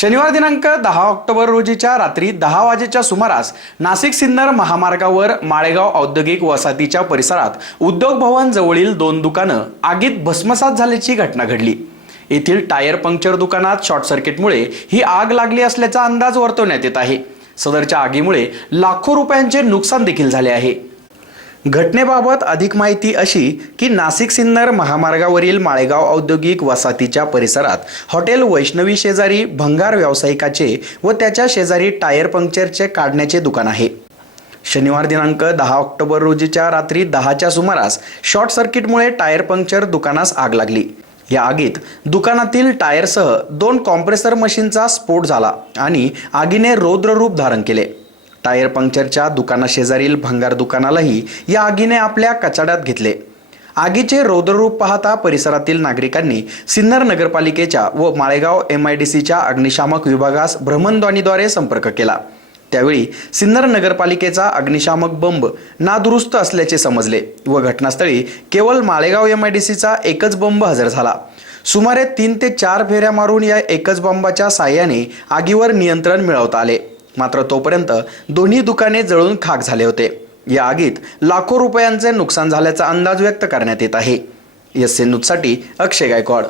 शनिवार दिनांक दहा ऑक्टोबर रोजीच्या रात्री दहा वाजेच्या सुमारास नाशिक सिन्नर महामार्गावर माळेगाव औद्योगिक वसाहतीच्या परिसरात उद्योग भवन जवळील दोन दुकानं आगीत भस्मसात झाल्याची घटना घडली. येथील टायर पंक्चर दुकानात शॉर्ट सर्किटमुळे ही आग लागली असल्याचा अंदाज वर्तवण्यात येत आहे. सदरच्या आगीमुळे लाखो रुपयांचे नुकसान देखील झाले आहे. घटनेबाबत अधिक माहिती अशी की नाशिक सिन्नर महामार्गावरील माळेगाव औद्योगिक वसाहतीच्या परिसरात हॉटेल वैष्णवी शेजारी भंगार व्यावसायिकाचे व त्याच्या शेजारी टायर पंक्चरचे काढण्याचे दुकान आहे. शनिवार दिनांक दहा ऑक्टोबर रोजीच्या रात्री दहाच्या सुमारास शॉर्ट सर्किटमुळे टायर पंक्चर दुकानास आग लागली. या आगीत दुकानातील टायरसह दोन कॉम्प्रेसर मशीनचा स्फोट झाला आणि आगीने रौद्र रूप धारण केले. टायर पंक्चरच्या दुकानाशेजारील भंगार दुकानालाही या आगीने आपल्या कचाड्यात घेतले. आगीचे रौद्ररूप पाहता परिसरातील नागरिकांनी सिन्नर नगरपालिकेच्या व माळेगाव एम आय डी सीच्या अग्निशामक विभागास भ्रमणध्वनीद्वारे संपर्क केला. त्यावेळी सिन्नर नगरपालिकेचा अग्निशामक बंब नादुरुस्त असल्याचे समजले व घटनास्थळी केवळ माळेगाव एम आय डी सीचा एकच बंब हजर झाला. सुमारे तीन ते चार फेऱ्या मारून या एकच बंबाच्या साह्याने आगीवर नियंत्रण मिळवता आले. मात्र तोपर्यंत दोन्ही दुकाने जळून खाक झाले होते. या आगीत लाखो रुपयांचे नुकसान झाल्याचा अंदाज व्यक्त करण्यात येत आहे. एस न्यूजसाठी अक्षय गायकवाड.